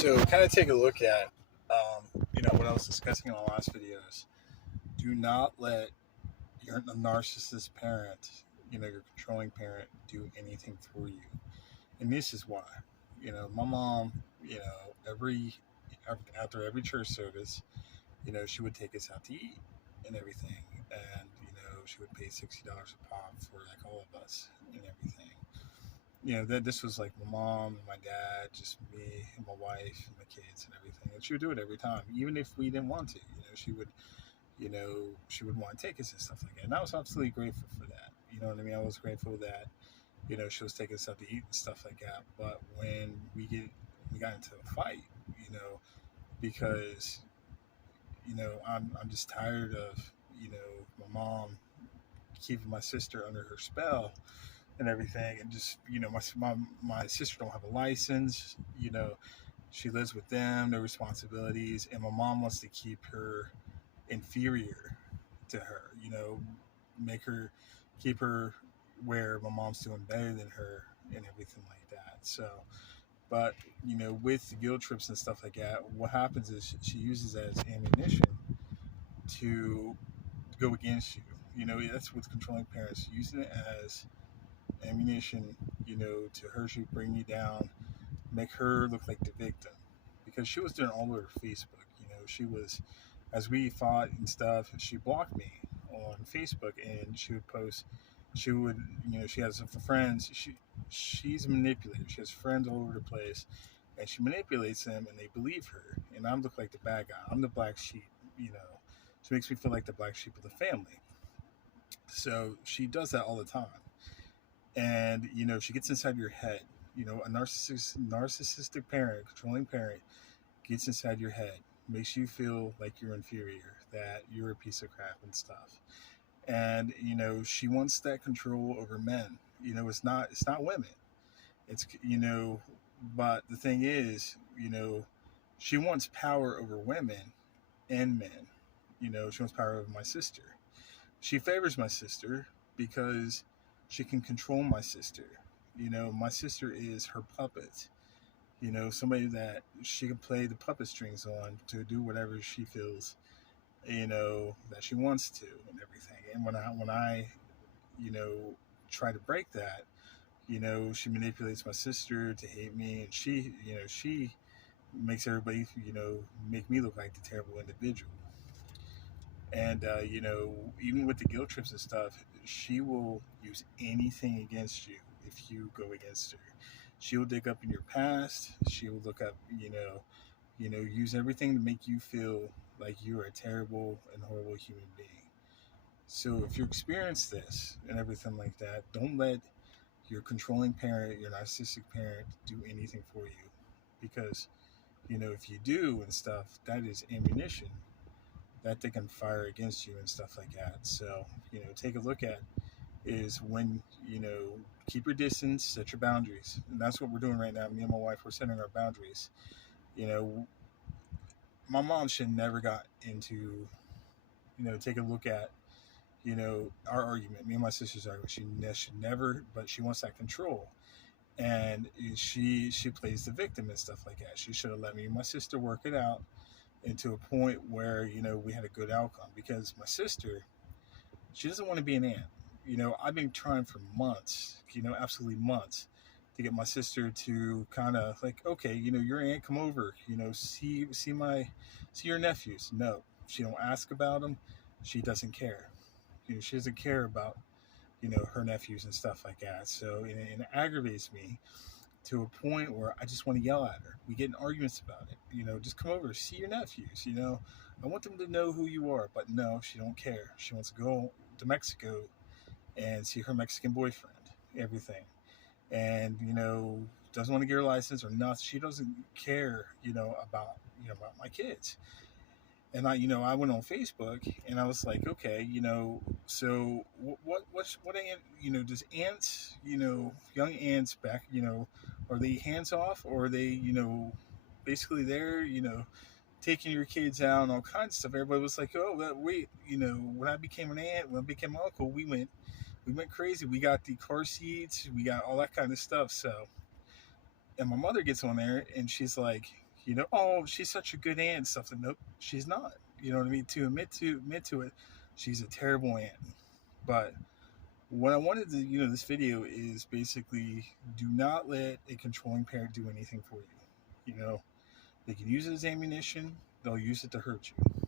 So kind of take a look at, what I was discussing in the last videos. Do not let your narcissist parent, your controlling parent, do anything for you. And this is why. My mom, after every church service, she would take us out to eat and everything. And, she would pay $60 a pop for like all of us and everything. That this was like my mom and my dad, just me and my wife and my kids and everything. And she would do it every time, even if we didn't want to. She would want to take us and stuff like that. And I was absolutely grateful for that. You know what I mean? I was grateful that, she was taking us out to eat and stuff like that. But when we got into a fight, because, I'm just tired of, my mom keeping my sister under her spell and everything, and just my sister don't have a license. She lives with them, no responsibilities, and my mom wants to keep her inferior to her. Make her keep her where my mom's doing better than her and everything like that. So, but with the guilt trips and stuff like that, what happens is she uses that as ammunition to go against you. That's with controlling parents, using it as ammunition, to hurt you, bring you down, make her look like the victim. Because she was doing it all over Facebook. She was, as we fought and stuff, she blocked me on Facebook, and she would post, she has friends. She's a manipulator. She has friends all over the place, and she manipulates them, and they believe her. And I look like the bad guy. I'm the black sheep. She makes me feel like the black sheep of the family. So she does that all the time. And she gets inside your head. A narcissistic parent, controlling parent, gets inside your head, makes you feel like you're inferior, that you're a piece of crap and stuff. And she wants that control over men. It's not women. It's but the thing is, she wants power over women and men. She wants power over my sister. She favors my sister because she can control my sister. My sister is her puppet. Somebody that she can play the puppet strings on to do whatever she feels, that she wants to and everything. And when I try to break that, she manipulates my sister to hate me, and she makes everybody, make me look like the terrible individual. And even with the guilt trips and stuff, she will use anything against you if you go against her. She will dig up in your past. She will look up, use everything to make you feel like you're a terrible and horrible human being. So if you experience this and everything like that, don't let your controlling parent, your narcissistic parent, do anything for you, because if you do and stuff, that is ammunition that they can fire against you and stuff like that. So, take a look at is when, keep your distance, set your boundaries. And that's what we're doing right now. Me and my wife, we're setting our boundaries. You know, my mom should never got into, take a look at, our argument, me and my sister's argument. She should never, but she wants that control. And she plays the victim and stuff like that. She should have let me and my sister work it out into a point where we had a good outcome, because my sister, she doesn't want to be an aunt. I've been trying for months, absolutely months, to get my sister to kind of like, okay, your aunt, come over, see your nephews. No, she don't ask about them. She doesn't care. She doesn't care about her nephews and stuff like that. So it aggravates me to a point where I just want to yell at her. We get in arguments about it. Just come over, see your nephews. I want them to know who you are. But no, she don't care. She wants to go to Mexico and see her Mexican boyfriend, everything. And, doesn't want to get her license or nothing. She doesn't care, about my kids. And I went on Facebook and I was like, okay, so what aunt, does ants, young ants back, are they hands off, or are they, basically there, taking your kids out and all kinds of stuff? Everybody was like, oh, wait, when I became an aunt, when I became an uncle, we went crazy. We got the car seats, we got all that kind of stuff. So, and my mother gets on there and she's like, You know, oh, she's such a good aunt and stuff. Nope, she's not. You know what I mean? To admit to it, she's a terrible aunt. But what I wanted to, this video is basically do not let a controlling parent do anything for you. You know, they can use it as ammunition, they'll use it to hurt you.